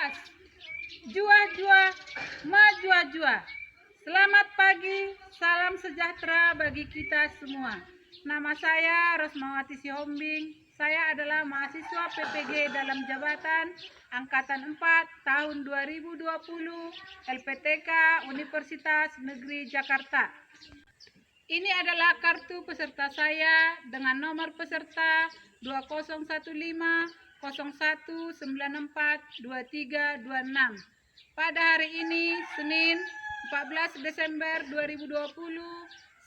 Horas, jua-jua, majua-jua. Selamat pagi, salam sejahtera bagi kita semua. Nama saya Rosmawati Sihombing. Saya adalah mahasiswa PPG dalam jabatan Angkatan 4 tahun 2020 LPTK Universitas Negeri Jakarta. Ini adalah kartu peserta saya dengan nomor peserta 2015-0194-2326. Pada hari ini, Senin 14 Desember 2020,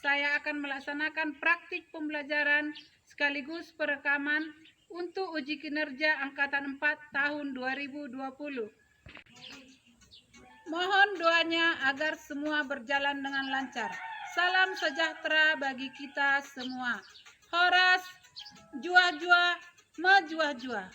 saya akan melaksanakan praktik pembelajaran sekaligus perekaman untuk uji kinerja Angkatan 4 tahun 2020. Mohon doanya agar semua berjalan dengan lancar. Salam sejahtera bagi kita semua. Horas, jua-jua, majua-jua.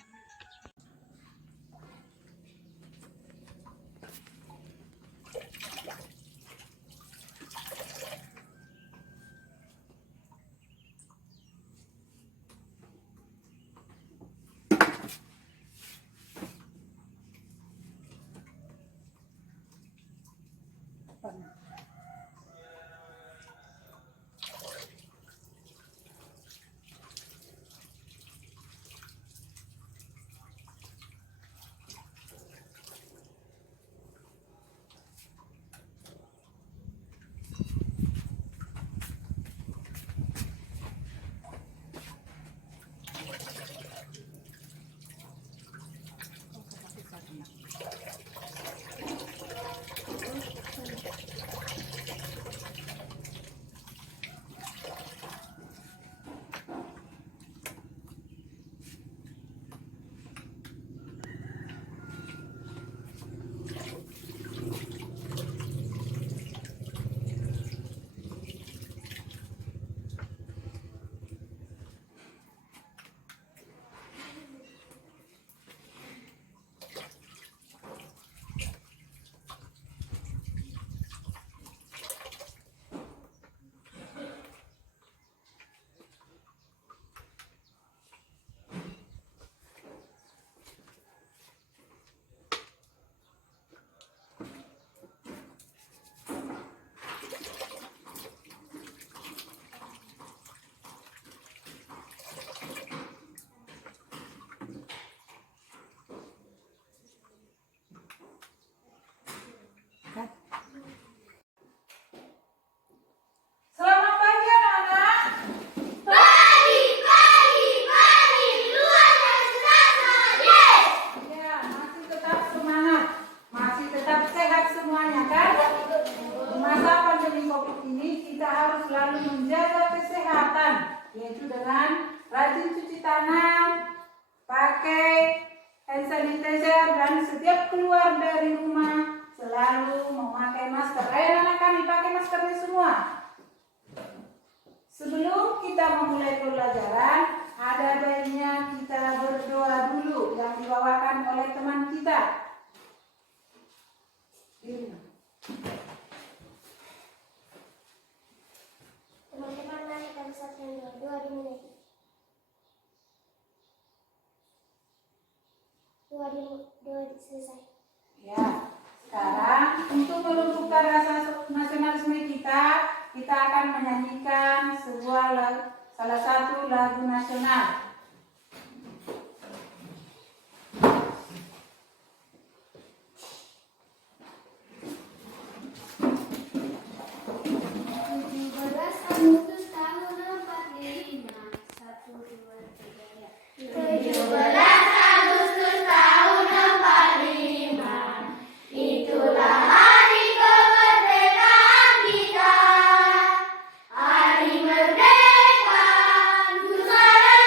Selamat pagi anak-anak. Pagi, luar biasa, yes. Ya, masih tetap semangat, masih tetap sehat semuanya kan? Di masa pandemi COVID ini kita harus selalu menjaga kesehatan, yaitu dengan rajin cuci tangan, pakai hand sanitizer, dan setiap keluar dari rumah selalu memakai masker. Ayo anak kami pakai maskernya semua. Sebelum kita memulai pembelajaran, ada baiknya kita berdoa dulu yang dibawakan oleh teman kita. Teman-teman, mari kita bersatukan doa dimulai. Doa selesai. Ya, sekarang untuk melumpuhkan rasa nasionalisme kita akan menyanyikan salah satu lagu nasional. Hari merdeka, Nusa dan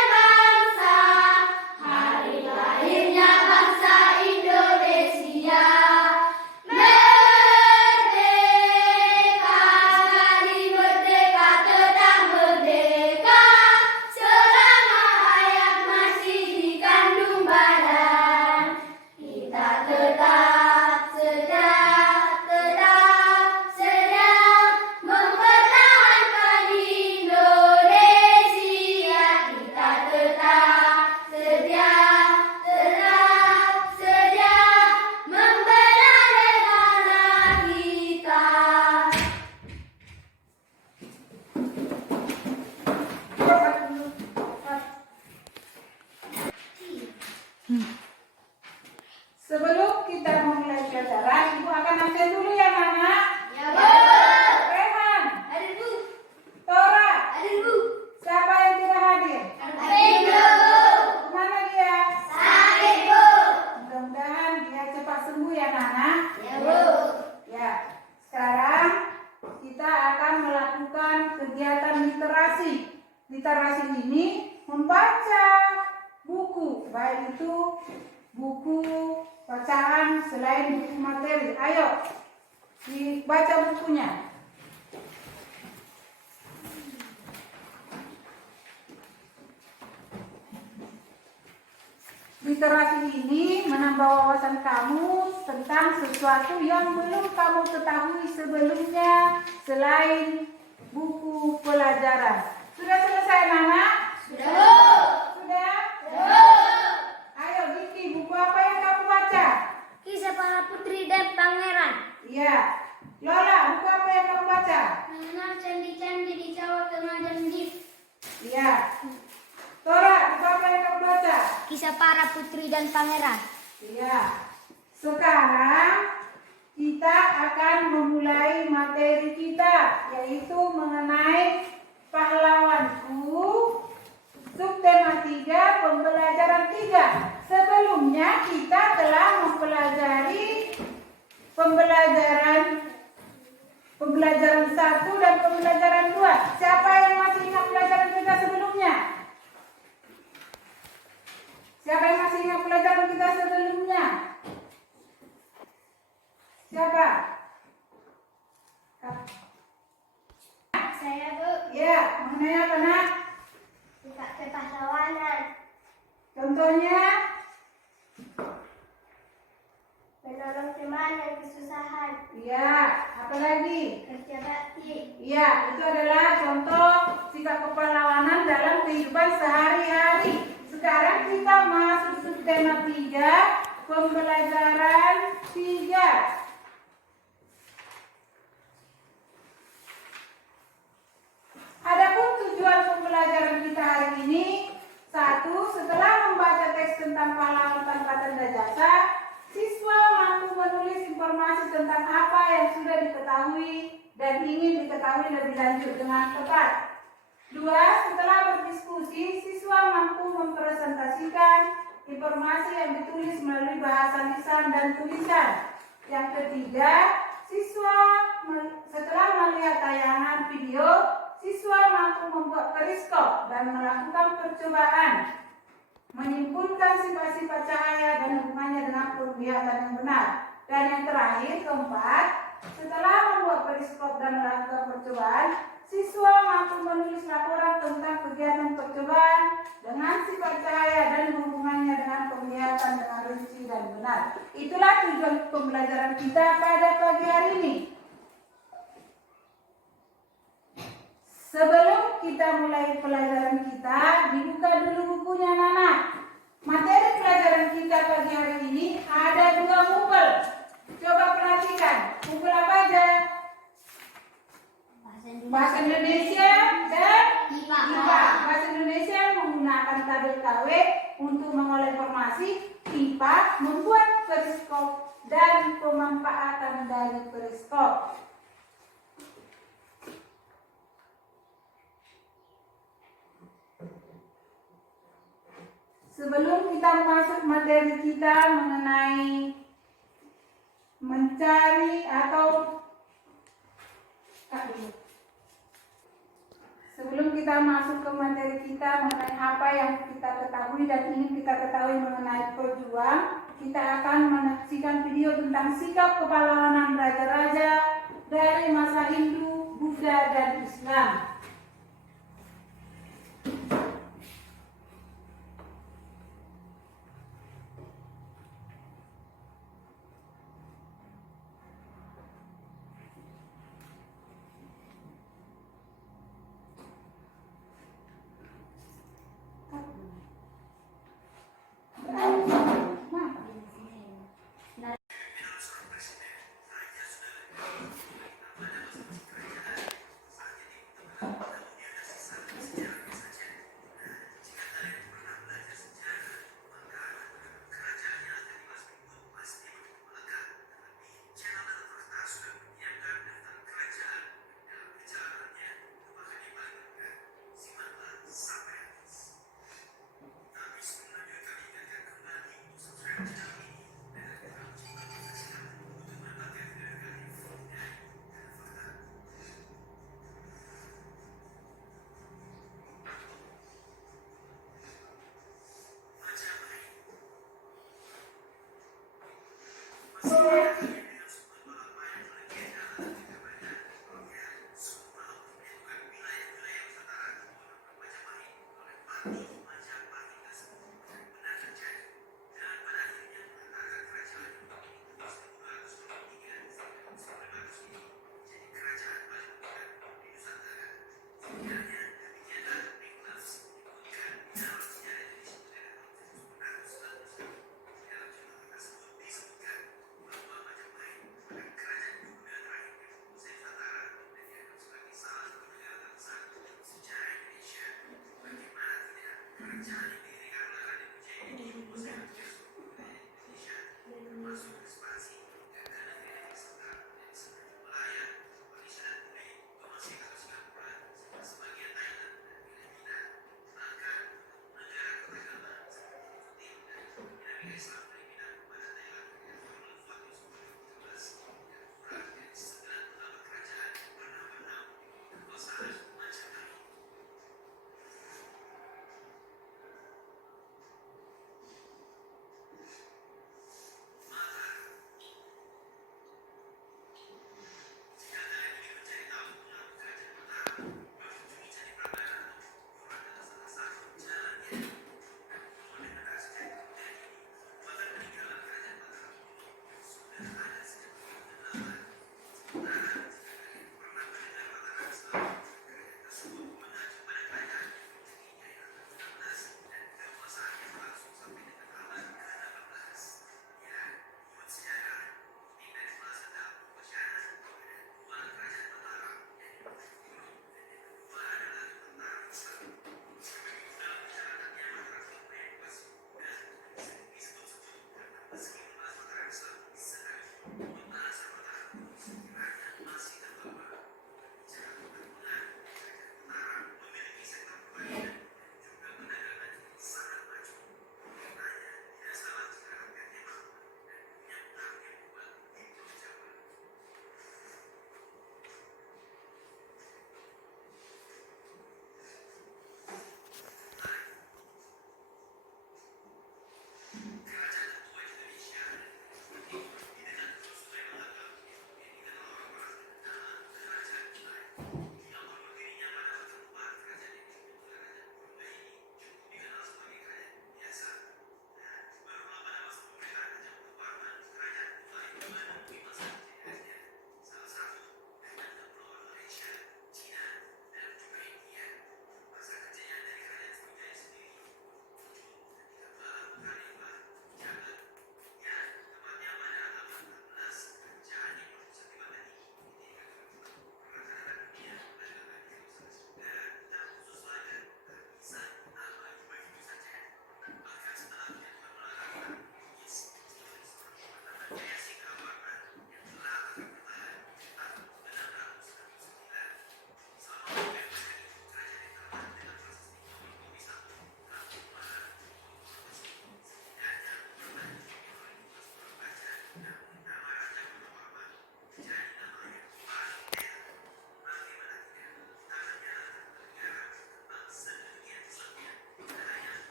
selain buku materi. Ayo, dibaca bukunya. Literasi ini menambah wawasan kamu tentang sesuatu yang belum kamu ketahui sebelumnya selain buku pelajaran. Sudah selesai, Nana? Sudah. Sudah? Ayo, Vicky, buku apa yang kamu baca? Kisah para putri dan pangeran. Iya. Lola, buku apa yang kamu baca? Mengenal candi-candi di Jawa Tengah dan Dif. Iya. Tora, buku apa yang kamu baca? Kisah para putri dan pangeran. Iya. Sekarang kita akan memulai materi kita, yaitu mengenai pahlawanku, subtema 3, pembelajaran 3. Sebelumnya kita telah mempelajari pembelajaran 1 dan pembelajaran 2. Siapa yang masih ingat pelajaran kita sebelumnya? Siapa yang masih ingat pelajaran kita sebelumnya? Siapa? Saya, Bu. Ya, mengenai apa, Nak? Kisah kepahlawanan. Contohnya? Menolong teman yang kesusahan. Iya, apa lagi? Kerja bakti. Iya, itu adalah contoh sikap kepahlawanan dalam kehidupan sehari-hari. Sekarang kita masuk subtema 3, pembelajaran 3. Adapun tujuan pembelajaran kita hari ini, 1. Setelah membaca teks tentang pahlawan tanpa tanda jasa, siswa mampu menulis informasi tentang apa yang sudah diketahui dan ingin diketahui lebih lanjut dengan tepat. 2. Setelah berdiskusi, siswa mampu mempresentasikan informasi yang ditulis melalui bahasa lisan dan tulisan. Yang ketiga, siswa setelah melihat tayangan video, siswa mampu membuat periskop dan melakukan percobaan, menyimpulkan sifat-sifat cahaya dan hubungannya dengan penglihatan yang benar. Dan yang terakhir, keempat, setelah membuat periskop dan melakukan percobaan, siswa mampu menulis laporan tentang kegiatan percobaan dengan sifat cahaya dan hubungannya dengan penglihatan dengan rinci dan benar. Itulah tujuan pembelajaran kita pada pagi hari ini. Sebelum kita mulai pelajaran kita, dibuka dulu bukunya, Nana. Materi pelajaran kita pagi hari ini ada 2 buku. Coba perhatikan, buku apa aja? Bahasa Indonesia dan IPA. Bahasa Indonesia menggunakan tabel KW untuk mengolah informasi, IPA membuat periskop dan pemanfaatan dari periskop. Sebelum kita masuk materi kita mengenai mencari atau sebelum kita masuk ke materi kita mengenai apa yang kita ketahui dan ingin kita ketahui mengenai pejuang, kita akan menyaksikan video tentang sikap kepahlawanan raja-raja dari masa Hindu, Buddha, dan Islam.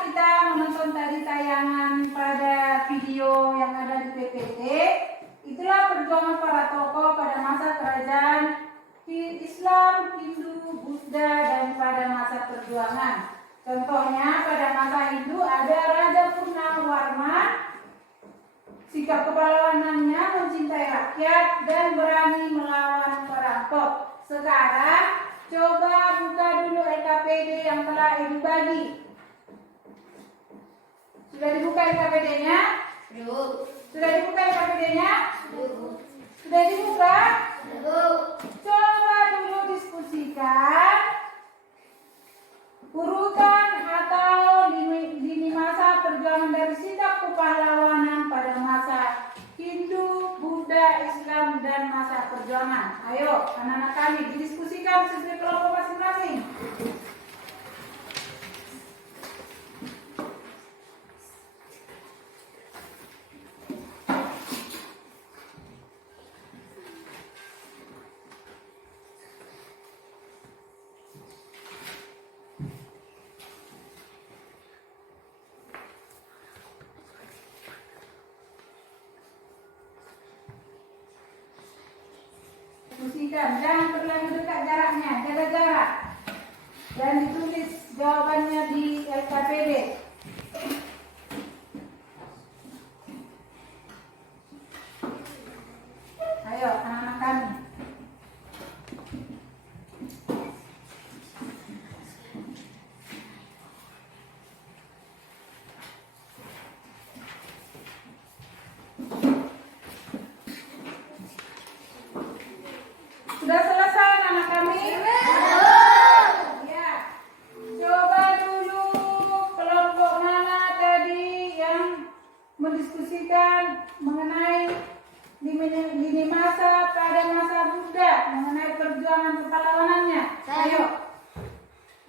Kita menonton tadi tayangan pada video yang ada di PPT, itulah perjuangan para tokoh pada masa kerajaan Islam, Hindu, Buddha, dan pada masa perjuangan. Contohnya pada masa Hindu ada Raja Purnawarman, sikap kepahlawanannya mencintai rakyat dan berani melawan perampok. Sekarang coba buka dulu LKPD yang telah Ibu bagi. Sudah dibuka LKPD-nya? Belum. Sudah dibuka LKPD-nya? Belum. Sudah dibuka? Belum. Coba dulu diskusikan urutan atau lini masa perjuangan dari sikap kepahlawanan pada masa Hindu, Buddha, Islam, dan masa perjuangan. Ayo, anak-anak kami didiskusikan sesuai kelompok masing-masing. Diskusikan, jangan terlalu dekat jaraknya, jaga jarak. Dan ditulis jawabannya di LKPD. Ayo, anak-anak kami. Sudah selesai anak kami? Ya. Coba dulu kelompok mana tadi yang mendiskusikan mengenai lini masa pada masa Buddha, mengenai perjuangan kepahlawanannya. Ayo.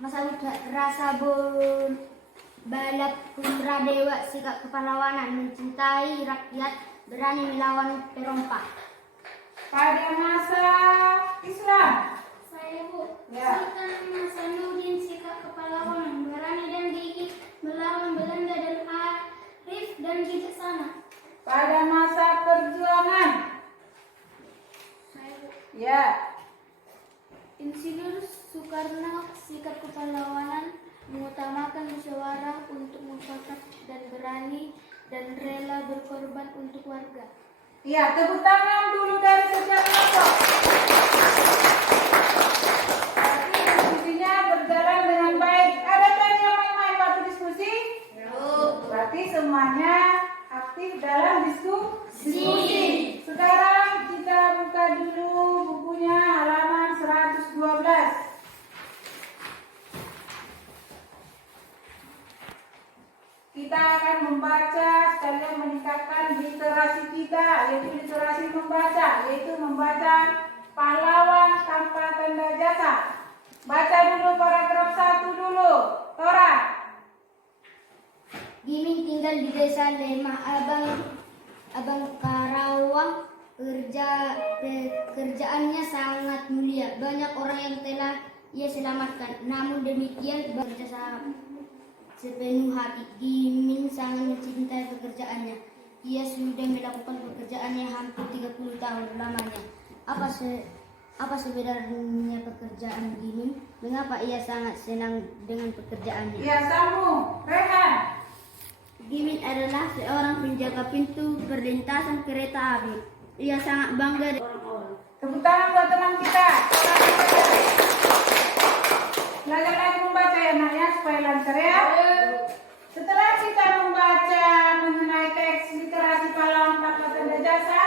Masa Buddha rasa balap putra dewa, sikap kepahlawanan, mencintai rakyat, berani melawan perompak. Pada masa Islam. Saya Bu. Ya. Sultan Hasanuddin, sikap kepahlawanan, berani dan gigih melawan Belanda dan arif dan bijaksana. Pada masa perjuangan. Saya Bu. Ya. Insinyur Soekarno, sikap kepahlawanan, mengutamakan musyawarah untuk mufakat dan berani dan rela berkorban untuk warga. Ya, tepuk tangan dulu dari secara kelompok. Tapi diskusinya berjalan dengan baik. Ada tadi yang main-main waktu diskusi? Berarti semuanya aktif dalam diskusi. Sekarang kita buka dulu bukunya halaman 112. Kita akan membaca sekalian meningkatkan literasi kita, yaitu literasi membaca, yaitu membaca pahlawan tanpa tanda jasa. Baca dulu paragraf 1 dulu. Tora. Gimin tinggal di desa Lemah Abang Karawang. Pekerjaannya sangat mulia. Banyak orang yang telah ia selamatkan. Namun demikian bekerja sepenuh hati. Gimin sangat mencintai pekerjaannya. Ia sudah melakukan pekerjaannya hampir 30 tahun lamanya. Apa sebenarnya pekerjaan Gimin? Mengapa ia sangat senang dengan pekerjaannya? Ya, sambung. Rehan. Gimin adalah seorang penjaga pintu perlintasan kereta api. Ia sangat bangga dengan orang-orang. Tepuk tangan buat teman kita. Belajar lagi membaca ya nak ya, supaya lancar ya. Setelah kita membaca mengenai teks literasi pahlawan tanpa tanda jasa,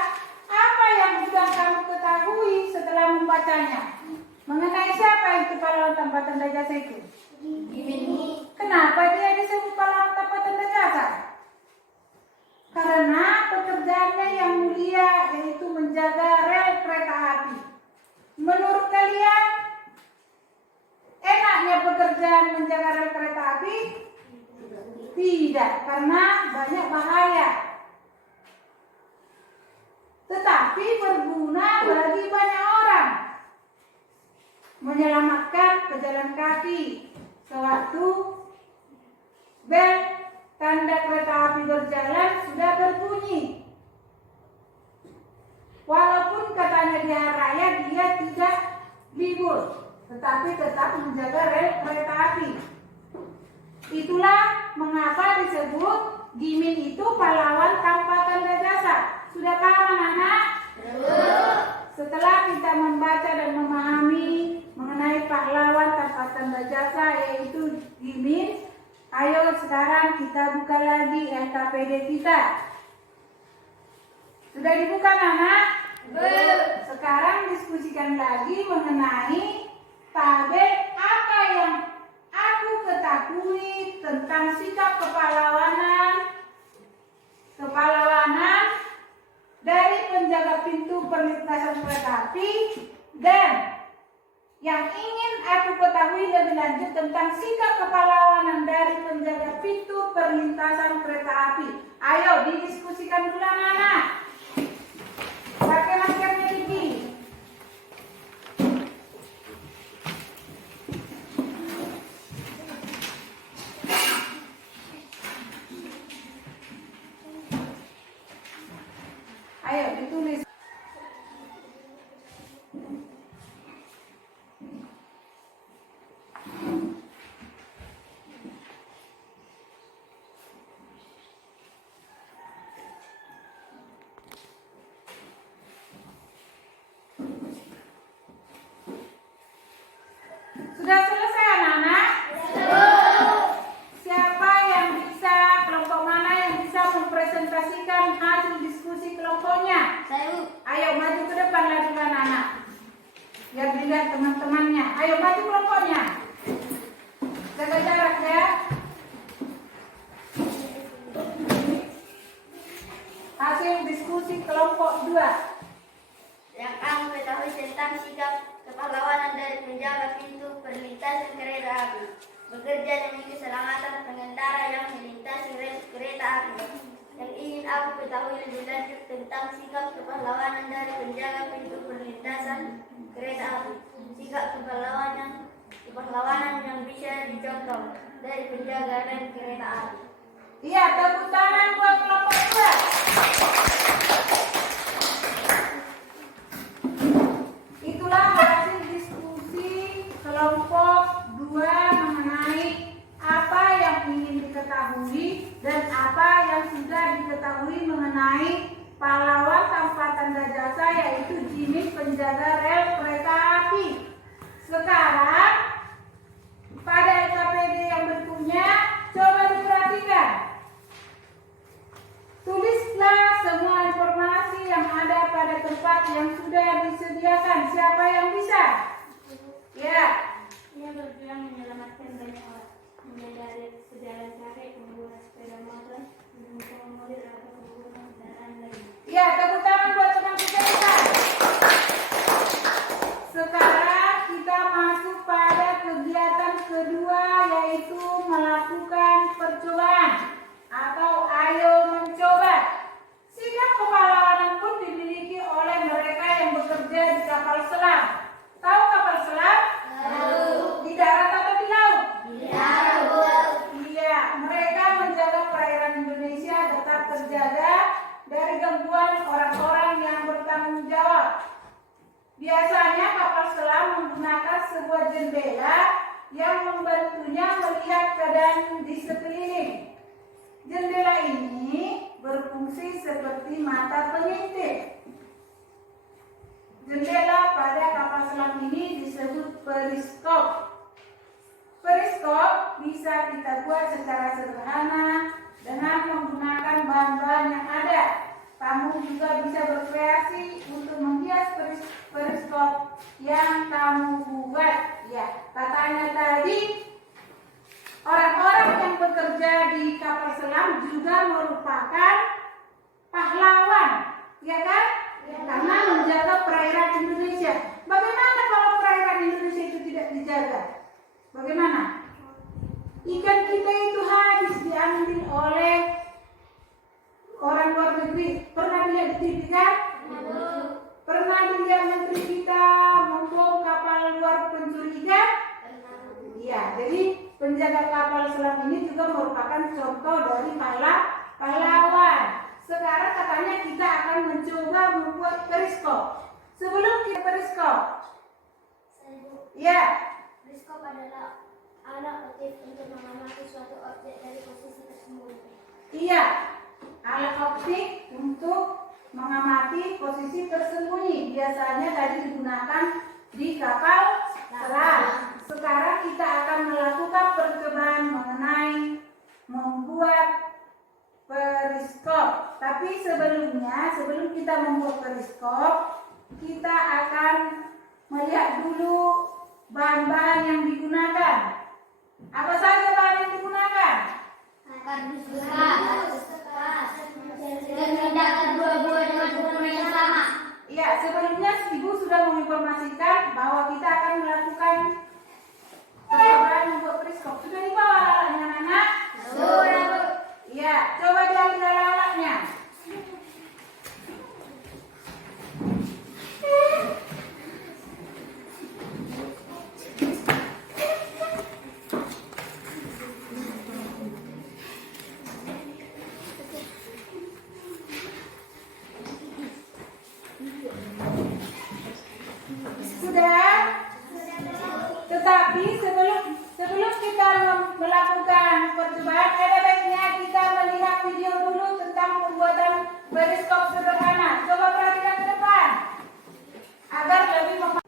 apa yang sudah kamu ketahui setelah membacanya? Mengenai siapa itu pahlawan tanpa tanda jasa itu? Kenapa dia disebut pahlawan tanpa tanda jasa? Karena pekerjaannya yang mulia, yaitu menjaga rel kereta api. Menurut kalian, enaknya pekerjaan menjaga rel kereta api? Tidak, karena banyak bahaya. Tetapi berguna bagi banyak orang. Menyelamatkan pejalan kaki sewaktu bel tanda kereta api berjalan sudah berbunyi. Walaupun katanya di hari raya dia tidak libur, tetapi tetap menjaga rel kereta api. Itulah mengapa disebut Gimin itu pahlawan tanpa tanda jasa. Sudah paham anak-anak? Setelah kita membaca dan memahami mengenai pahlawan tanpa tanda jasa yaitu Gimin, ayo sekarang kita buka lagi LKPD kita. Sudah dibuka anak? Sekarang diskusikan lagi mengenai tabel apa yang aku ketahui tentang sikap kepahlawanan dari penjaga pintu perlintasan kereta api, dan yang ingin aku ketahui lebih lanjut tentang sikap kepahlawanan dari penjaga pintu perlintasan kereta api. Ayo didiskusikan dulu anak-anak. Pakai maskernya gigi. Ayo ditulis. Sudah selesai anak-anak? Siapa yang bisa, kelompok mana yang bisa mempresentasikan hasil diskusi diskusi kelompok 2. Yang kamu ketahui tentang sikap kepahlawanan dari penjaga pintu perlintasan kereta api, bekerja demi keselamatan pengendara yang melintasi rel kereta api. Yang ingin aku ketahui lebih lanjut tentang sikap kepahlawanan dari penjaga pintu perlintasan kereta api. Sikap kepahlawanan yang bisa dicontoh dari penjaga rel kereta api. Iya, tepuk tangan buat kelompok 2. Itulah hasil diskusi kelompok 2 mengenai apa yang ingin diketahui dan apa yang sudah diketahui mengenai pahlawan tanpa tanda jasa, yaitu Jimmy penjaga rel kereta api. Sekarang pada LKPD yang berikutnya coba diperhatikan. Tulislah semua informasi yang ada pada tempat yang sudah disediakan. Siapa yang bisa? Ya. Ia berjuang menyelamatkan banyak orang, mulai dari pejalan kaki, pengguna sepeda motor, pengemudi atau pengguna kendaraan lain. Ya, tepuk tangan buat teman kita. Sekarang kita masuk pada kegiatan kedua, yaitu melakukan percobaan atau ayo mencoba. Sikap kepahlawanan pun dimiliki oleh mereka yang bekerja di kapal selam. Tahu kapal selam? Tahu. Di darat atau di laut? Di laut. Iya, mereka menjaga perairan Indonesia tetap terjaga dari gangguan orang-orang yang bertanggung jawab. Biasanya kapal selam menggunakan sebuah jendela yang membantunya melihat keadaan di sekeliling. Jendela ini berfungsi seperti mata pengintip. Jendela pada kapal selam ini disebut periskop. Periskop bisa kita buat secara sederhana dengan menggunakan bahan-bahan yang ada. Kamu juga bisa berkreasi untuk menghias periskop yang kamu buat. Ya, katanya tadi orang-orang yang bekerja di kapal selam juga merupakan pahlawan, ya kan? Ya. Karena menjaga perairan Indonesia. Bagaimana kalau perairan Indonesia itu tidak dijaga? Bagaimana? Ikan kita itu habis diambil oleh orang luar negeri. Pernah lihat di TV kan? Pernah lihat menteri kita membom kapal luar pencuri ikan? Iya, jadi penjaga kapal selam ini juga merupakan contoh dari pahlawan. Sekarang katanya kita akan mencoba membuat periskop. Sebelum kita periskop, ya. Periskop adalah alat optik untuk mengamati suatu objek dari posisi tersembunyi. Iya, alat optik untuk mengamati posisi tersembunyi. Biasanya tadi digunakan di kapal selam. Sekarang kita akan melakukan percobaan mengenai membuat periskop. Tapi sebelum kita membuat periskop, kita akan melihat dulu bahan-bahan yang digunakan. Apa saja bahan yang digunakan? Kardus bekas dan mendapat dua-dua dengan ukuran yang sama. Ya, sebelumnya Ibu sudah menginformasikan bahwa kita akan melakukan percobaan membuat periskop. Sudah dibawa alatnya, anak? Sudah. Ya, coba diambil alatnya. Sudah? Tetapi sebelum kita melakukan percobaan, ada baiknya kita melihat video dulu tentang pembuatan periskop sederhana. Coba perhatikan ke depan agar lebih memahami.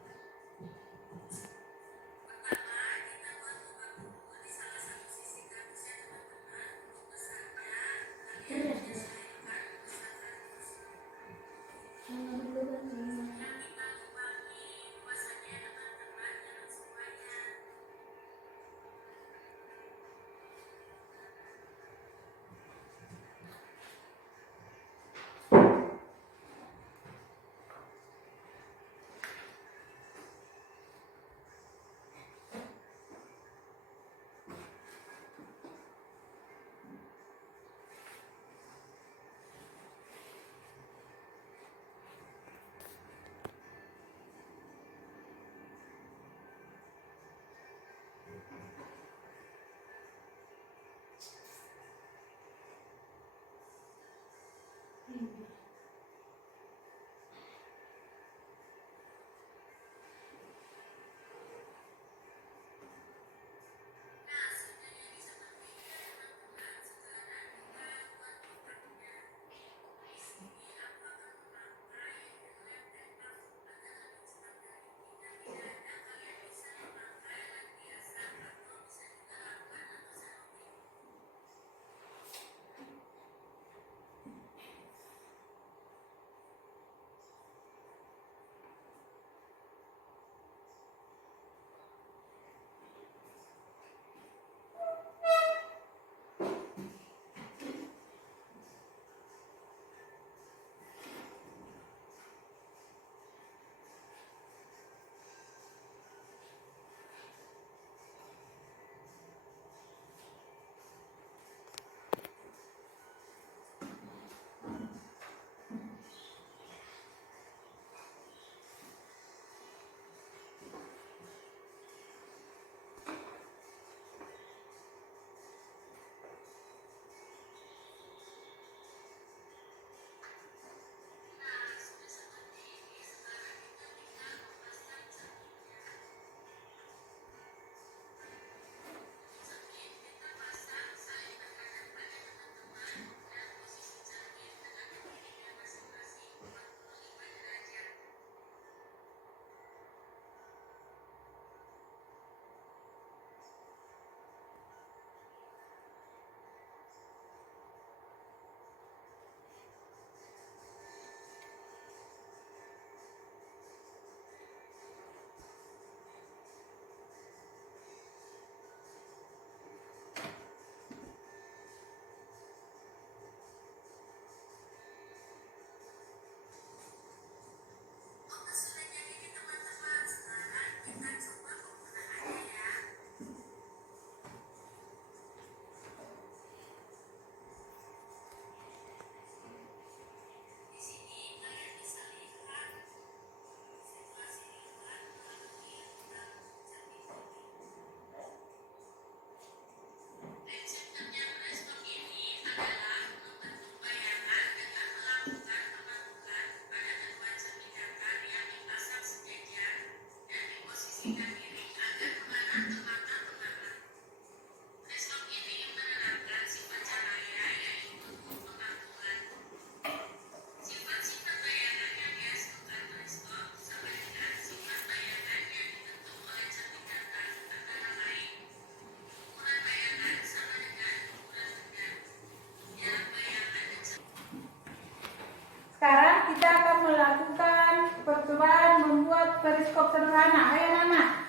melakukan percobaan membuat periskop sederhana. Ayo Nana,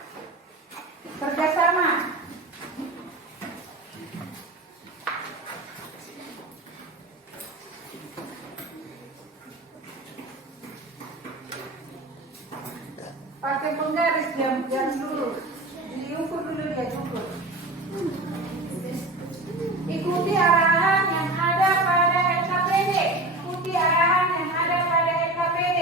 kerjasama. Pakai penggaris jam dulu. Diukur dulu dia cukup. Ikuti arahan yang ada pada LKPD. Ikuti arahan yang ada pada LKPD.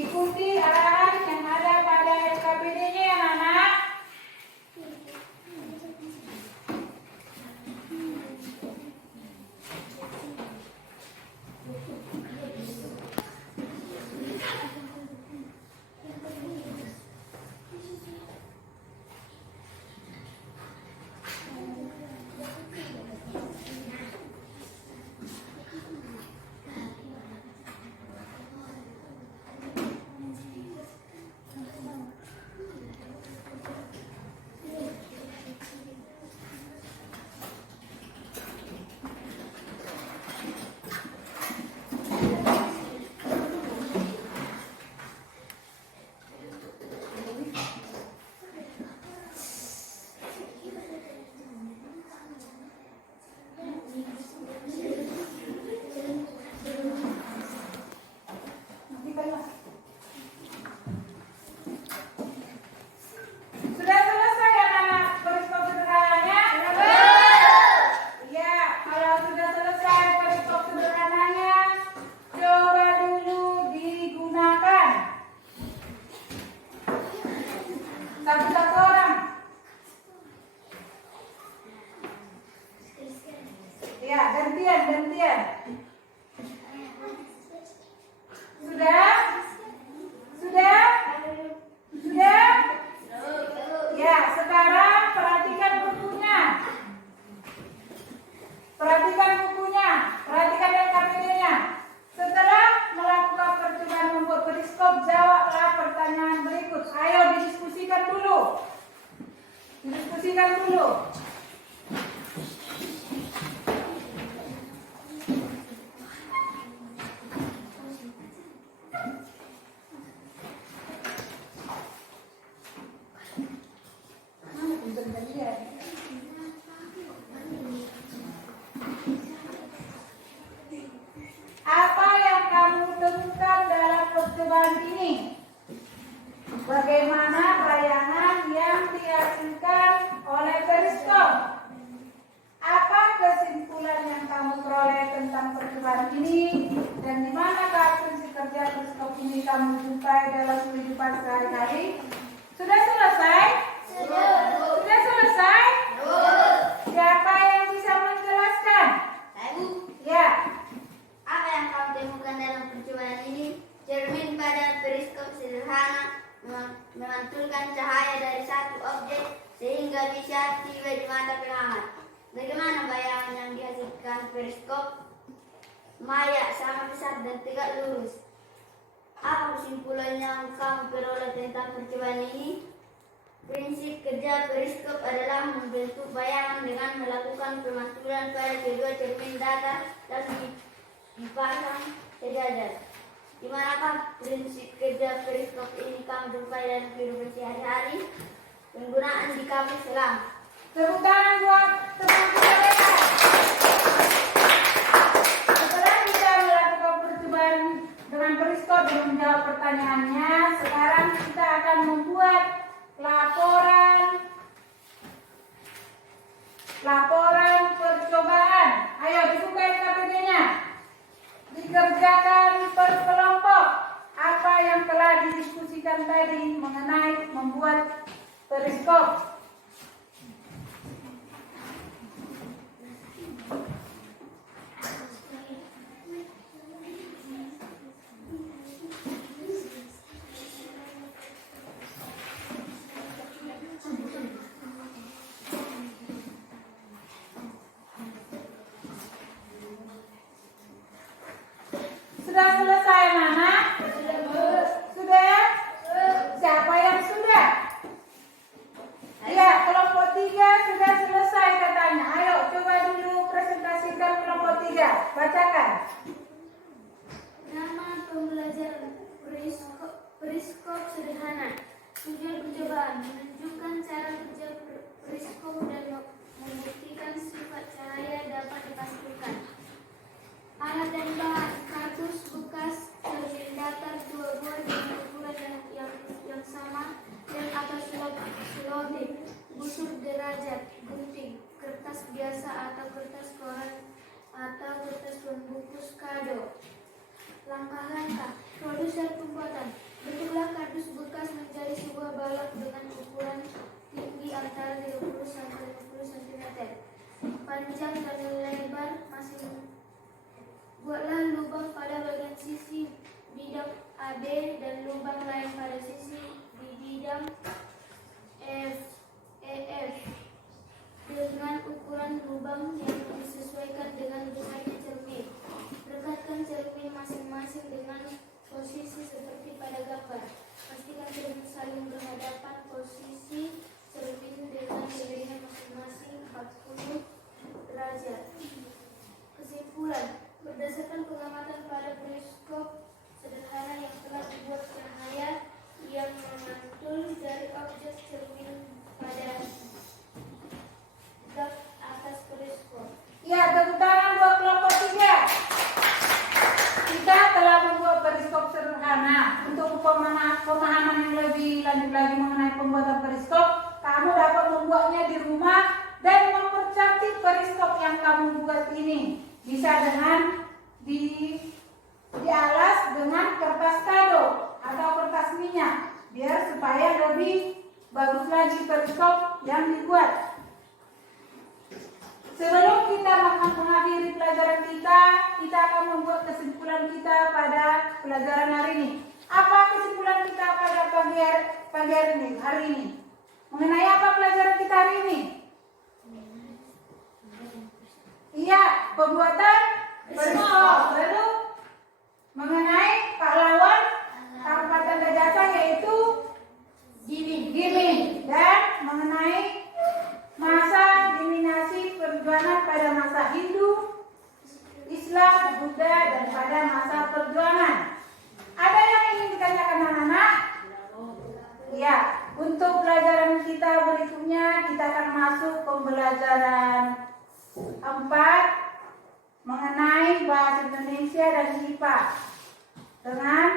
Ikuti arahan yang ada pada LKPD-nya ya anak. Sudah selesai anak-anak periskop sederhananya? Iya, kalau sudah selesai periskop sederhananya, coba dulu digunakan. Satu-satu orang. Ya, gantian. Sudah? Sudah? Sudah? Ya, sekarang perhatikan bukunya. Perhatikan LKPD-nya. Setelah melakukan percobaan membuat periskop, jawablah pertanyaan berikut. Ayo didiskusikan dulu. Apa yang kamu temukan dalam percobaan ini? Bagaimana bayangan yang dihasilkan oleh periskop? Apa kesimpulan yang kamu peroleh tentang percobaan ini? Dan di manakah prinsip kerja periskop ini kamu jumpai dalam kehidupan sehari-hari? Sudah selesai? Sudah selesai? Siapa yang bisa menjelaskan? Ya. Apa yang kamu temukan dalam percobaan ini? Cermin pada periskop sederhana memantulkan cahaya dari satu objek sehingga bisa tiba di mata pengamat. Bagaimana bayangan yang dihasilkan periskop? Maya sama besar dan tegak lurus. Apa kesimpulan yang kamu peroleh tentang percobaan ini? Prinsip kerja periskop adalah membentuk bayangan dengan melakukan pemantulan pada kedua cermin data dan dipasang sejajar. Di manakah prinsip kerja periskop ini kamu jumpai dalam kehidupan sehari-hari? Penggunaan di kampus selam. Tepuk tangan buat teman-teman mereka. Setelah kita melakukan percobaan dengan periskop dan menjawab pertanyaannya, sekarang kita akan membuat laporan percobaan. Ayo dibuka LKPD-nya. Dikerjakan per kelompok. Apa yang telah didiskusikan tadi mengenai membuat periskop. Sudah selesai anak-anak? Sudah? Siapa yang sudah? bacakan. Nama pembelajaran periskop sederhana. Tujuan percobaan menunjukkan cara kerja periskop dan membuktikan sifat cahaya dapat dipastikan. Alat dan bahan: kardus bekas, cermin datar 2 buah dengan ukuran yang sama dan atas selotip, busur derajat, gunting, kertas biasa atau kertas koran atau kertas pembungkus kado. Langkah-langkah produksi dan pembuatan: bentuklah kardus bekas menjadi sebuah balok dengan ukuran tinggi antara 30 sampai 50 cm, panjang dan lebar masing. Buatlah lubang pada bagian sisi bidang AB dan lubang lain pada sisi di bidang EF dengan ukuran lubang yang disesuaikan dengan besarnya cermin. Rekatkan cermin masing-masing dengan posisi seperti pada gambar. Pastikan cermin saling berhadapan. Posisi cermin dengan miringan masing-masing 40 derajat. Kesimpulan: berdasarkan pengamatan pada periskop sederhana yang telah dibuat, cahaya yang memantul dari objek cermin pada dak atas periskop. Ya, tepuk tangan buat kelompok 3. Kita telah membuat periskop sederhana. Untuk pemahaman yang lebih lanjut lagi mengenai pembuatan periskop, kamu dapat membuatnya di rumah dan mempercantik periskop yang kamu buat ini. Bisa dengan dialas dengan kertas kado atau kertas minyak, biar supaya lebih bagus lagi periskop yang dibuat. Sebelum kita mengakhiri pelajaran kita akan membuat kesimpulan kita pada pelajaran hari ini. Apa kesimpulan kita pada pagi hari ini? Mengenai apa pelajaran kita hari ini? Iya, pembuatan periskop. Lalu mengenai pahlawan Kabupaten Dajasa yaitu Gimin, dan mengenai masa dominasi perjuangan pada masa Hindu, Islam, Buddha, dan pada masa perjuangan. Ada yang ingin ditanyakan anak-anak? Ya, untuk pelajaran kita berikutnya kita akan masuk pembelajaran 4 mengenai bahasa Indonesia dan IPA dengan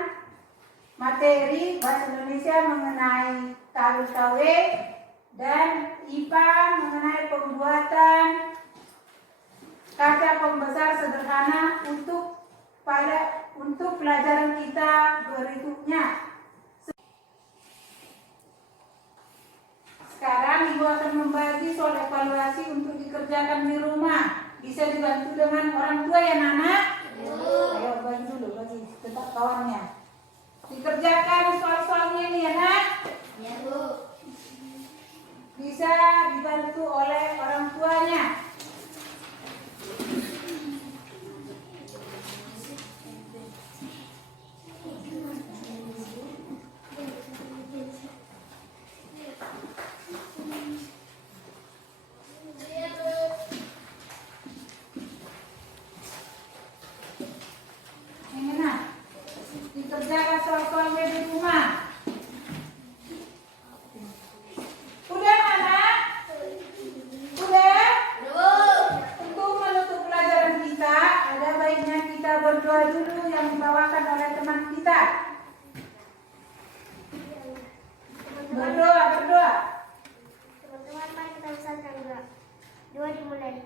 materi bahasa Indonesia mengenai KW dan IPA mengenai pembuatan kaca pembesar sederhana untuk pelajaran kita berikutnya. Sekarang Ibu akan membagi soal evaluasi untuk dikerjakan di rumah. Bisa dibantu dengan orang tua ya, Nana? Ayo bagi dulu, bagi tetap kawannya. Dikerjakan soal-soalnya nih ya, Nak? Ya, Bu. Bisa dibantu oleh orang tuanya. Ini Nak, dikerjakan soal-soalnya di rumah. Udah, Anak? Udah? Untuk menutup pelajaran kita, ada baiknya kita berdoa dulu yang dibawakan oleh teman kita. Berdoa. Teman-teman, mari kita usahakan juga. 2 dimulai.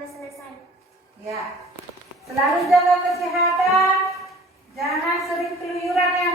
Selesai. Ya. Selalu jaga kesehatan. Jangan sering keluyuran ya,